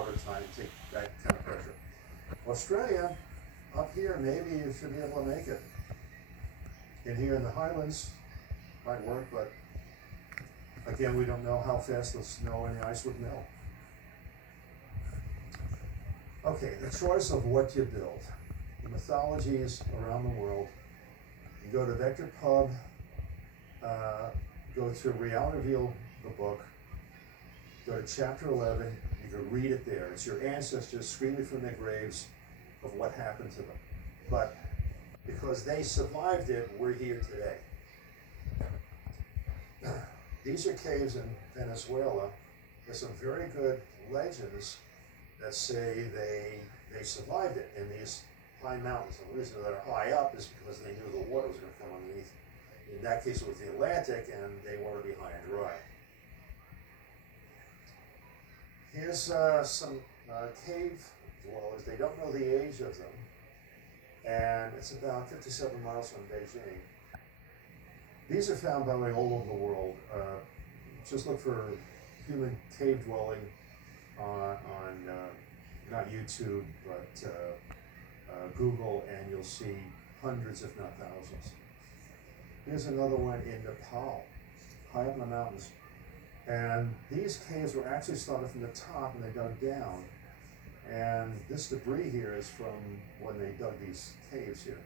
watertight, take that kind of pressure. Australia, up here, maybe you should be able to make it. In here in the highlands, might work, but again, we don't know how fast the snow and the ice would melt. Okay, the choice of what you build. The mythologies around the world. You go to Vector Pub, go to Reality Reveal, the book, go to chapter 11, you can read it there. It's your ancestors screaming from their graves of what happened to them. But because they survived it, we're here today. These are caves in Venezuela. There's some very good legends that say they survived it in these high mountains. And the reason they're high up is because they knew the water was going to come underneath. In that case, it was the Atlantic, and they want to be high and dry. Here's some cave dwellers. They don't know the age of them, and it's about 57 miles from Beijing. These are found, by the way, all over the world. Just look for human cave dwelling on not YouTube, but Google, and you'll see hundreds, if not thousands. Here's another one in Nepal, high up in the mountains. And these caves were actually started from the top and they dug down. And this debris here is from when they dug these caves here.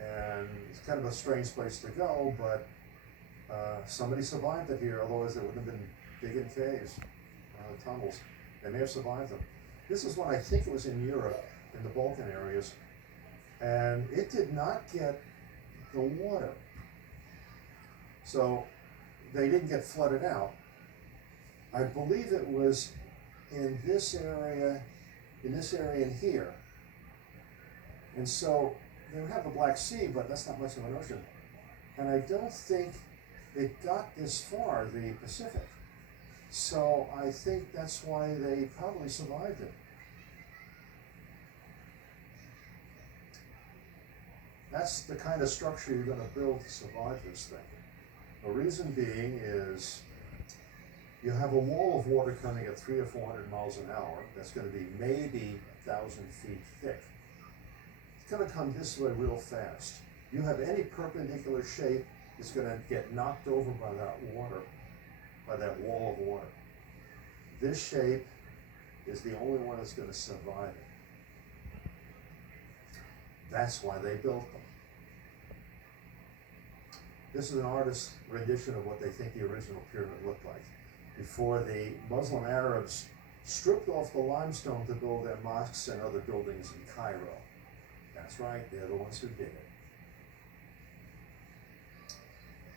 And it's kind of a strange place to go, but somebody survived it here, otherwise they wouldn't have been digging caves, tunnels. They may have survived them. This is one, I think it was in Europe, in the Balkan areas, and it did not get the water. So they didn't get flooded out. I believe it was in this area in here. And so they would have the Black Sea, but that's not much of an ocean. And I don't think it got this far, the Pacific. So I think that's why they probably survived it. That's the kind of structure you're going to build to survive this thing. The reason being is you have a wall of water coming at 300 or 400 miles an hour that's going to be maybe 1,000 feet thick. It's going to come this way real fast. You have any perpendicular shape, it's going to get knocked over by that water, by that wall of water. This shape is the only one that's going to survive it. That's why they built them. This is an artist's rendition of what they think the original pyramid looked like before the Muslim Arabs stripped off the limestone to build their mosques and other buildings in Cairo. That's right, they're the ones who did it.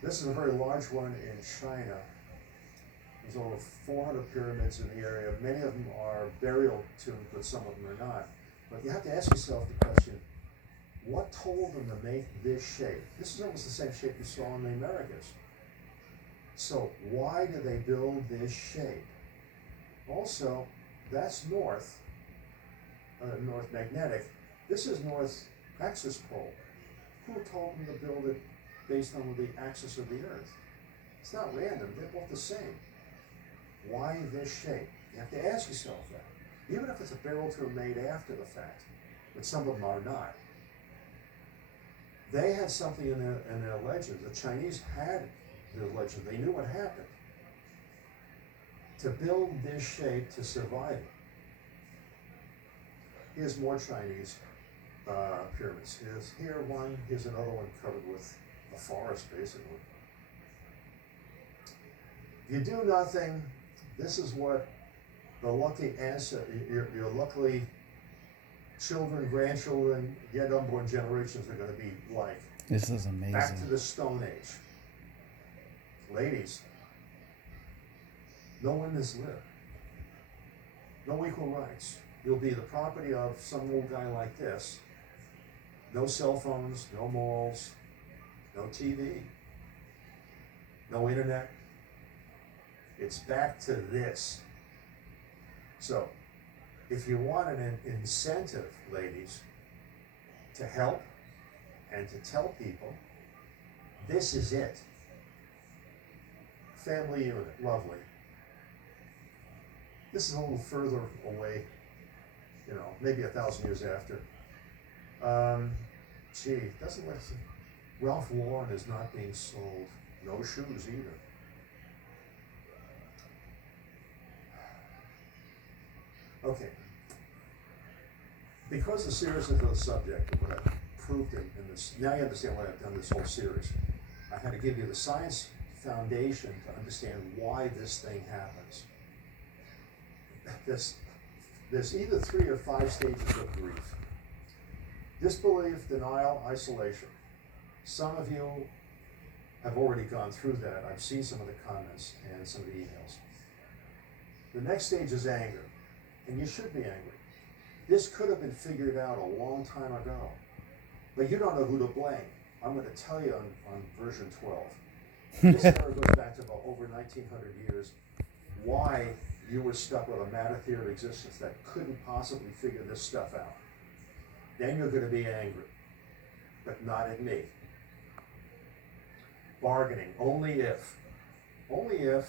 This is a very large one in China. There's over 400 pyramids in the area. Many of them are burial tombs, but some of them are not. But you have to ask yourself the question, what told them to make this shape? This is almost the same shape you saw in the Americas. So why did they build this shape? Also, that's north magnetic. This is north axis pole. Who told them to build it based on the axis of the Earth? It's not random, they're both the same. Why this shape? You have to ask yourself that. Even if it's a burial tomb made after the fact, which some of them are not. They had something in their legends. The Chinese had their legend. They knew what happened. To build this shape to survive it. Here's more Chinese pyramids. Here's one, here's another one covered with a forest, basically. If you do nothing, this is what the lucky your luckily children, grandchildren, yet unborn generations are going to be like. This is amazing. Back to the Stone Age. Ladies, no women's lib. No equal rights. You'll be the property of some old guy like this. No cell phones, no malls, no TV, no internet. It's back to this. So, if you want an incentive, ladies, to help and to tell people, this is it. Family unit, lovely. This is a little further away, maybe 1,000 years after. Doesn't let Ralph Lauren is not being sold. No shoes either. Okay. Because the seriousness of the subject of what I've proved in this, now you understand why I've done this whole series. I had to give you the science foundation to understand why this thing happens. There's either 3 or 5 stages of grief. Disbelief, denial, isolation. Some of you have already gone through that. I've seen some of the comments and some of the emails. The next stage is anger, and you should be angry. This could have been figured out a long time ago, but you don't know who to blame. I'm going to tell you on version 12. This era goes back to about over 1900 years, why you were stuck with a matter theory of existence that couldn't possibly figure this stuff out. Then you're going to be angry, but not at me. Bargaining, only if you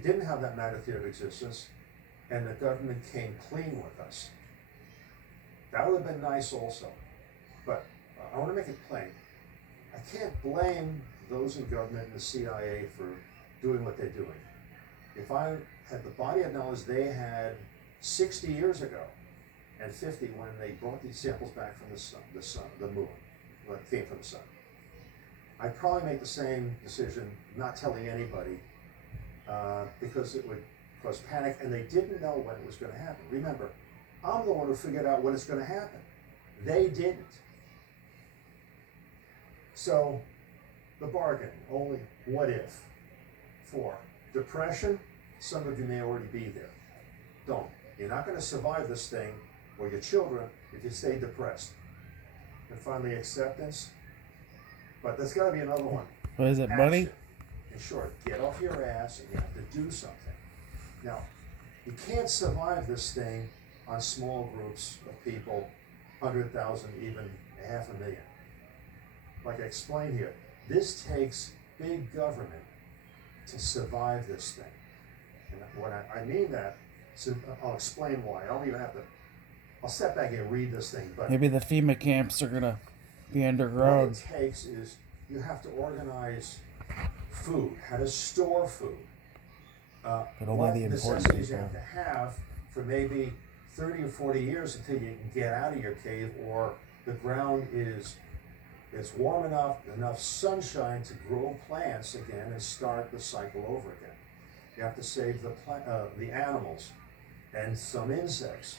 didn't have that matter theory of existence and the government came clean with us. That would have been nice also. But I want to make it plain. I can't blame those in government and the CIA for doing what they're doing. If I had the body of knowledge they had 60 years ago and 50 when they brought these samples back from the moon, what came from the sun, I'd probably make the same decision, not telling anybody, because it would cause panic, and they didn't know when it was going to happen. Remember, I'm the one who figured out when it's going to happen. They didn't. So, the bargaining, only what if? 4, depression, some of you may already be there. Don't. You're not going to survive this thing, or your children, if you stay depressed. And finally, acceptance. But there's got to be another one. What is it, buddy? In short, get off your ass and you have to do something. Now, you can't survive this thing on small groups of people, 100,000, even 500,000. Like I explained here, this takes big government to survive this thing. And when I mean that, so I'll explain why. I don't even have to, I'll step back and read this thing. But maybe the FEMA camps are going to be underground. What it takes is you have to organize food, how to store food. But only the important necessities you have to have for maybe 30 or 40 years until you can get out of your cave, or the ground is warm enough sunshine to grow plants again and start the cycle over again. You have to save the animals and some insects.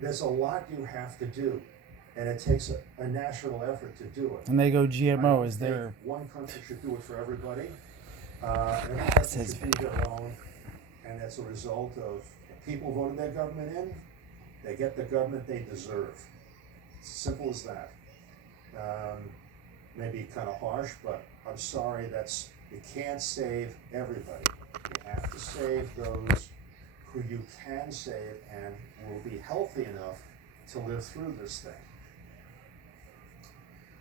There's a lot you have to do, and it takes a national effort to do it. And they go GMO is there. One country should do it for everybody. Every country should do their own, and that's a result of people voted their government in. They get the government they deserve. It's simple as that. Maybe kind of harsh, but I'm sorry. You can't save everybody. You have to save those who you can save and will be healthy enough to live through this thing.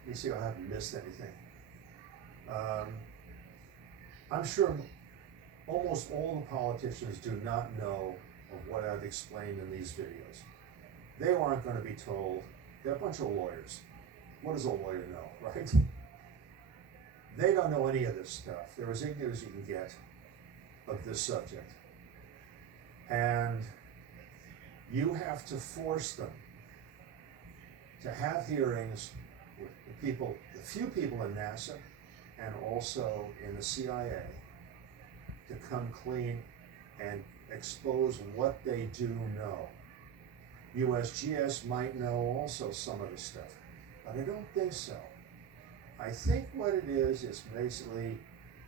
Let me see if I haven't missed anything. I'm sure almost all the politicians do not know of what I've explained in these videos. They aren't going to be told. They're a bunch of lawyers. What does a lawyer know, right? They don't know any of this stuff. They're as ignorant as you can get of this subject. And you have to force them to have hearings with the few people in NASA and also in the CIA to come clean and expose what they do know. USGS might know also some of the stuff, but I don't think so. I think what it is basically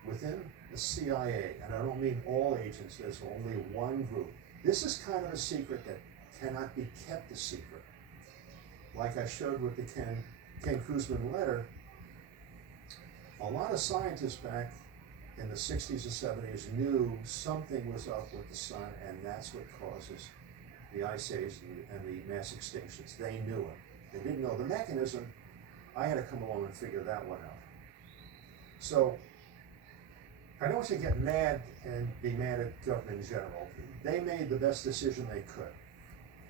within the CIA, and I don't mean all agents, there's only one group. This is kind of a secret that cannot be kept a secret. Like I showed with the Ken Cruzman letter, a lot of scientists back in the 60s and 70s knew something was up with the sun, and that's what causes the ice age and the mass extinctions. They knew it. They didn't know the mechanism. I had to come along and figure that one out. So I don't want you to get mad and be mad at government in general. They made the best decision they could.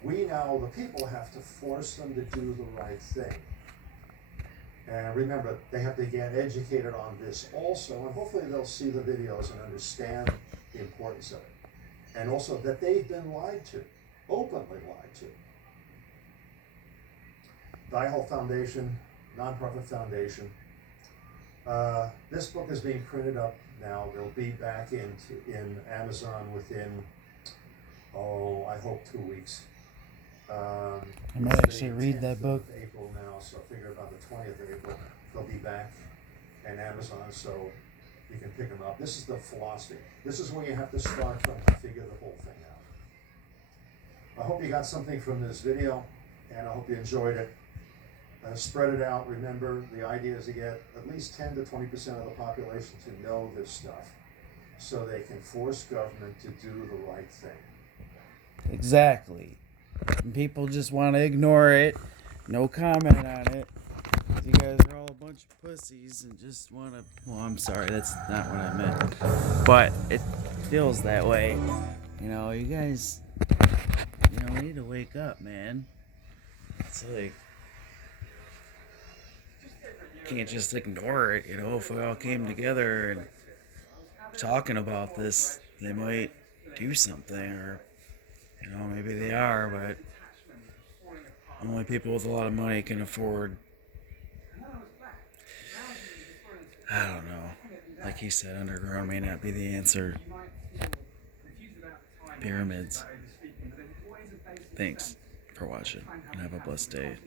We now, the people, have to force them to do the right thing. And remember, they have to get educated on this also, and hopefully they'll see the videos and understand the importance of it. And also that they've been lied to, openly lied to. Diehold Foundation, nonprofit foundation. This book is being printed up now. They'll be back in Amazon within, I hope 2 weeks. I might actually read that book. April now, so I figure about the 20th of April they'll be back in Amazon, so you can pick them up. This is the philosophy. This is where you have to start from to figure the whole thing out. I hope you got something from this video, and I hope you enjoyed it. Spread it out. Remember, the idea is to get at least 10 to 20% of the population to know this stuff, so they can force government to do the right thing. Exactly. And people just want to ignore it, no comment on it. You guys are all a bunch of pussies and just want to. Well, I'm sorry, that's not what I meant. But it feels that way. You know, you guys, we need to wake up, man. It's like, you can't just ignore it. If we all came together and talking about this, they might do something, or maybe they are, but only people with a lot of money can afford. I don't know. Like he said, underground may not be the answer. Pyramids. Thanks for watching, and have a blessed day.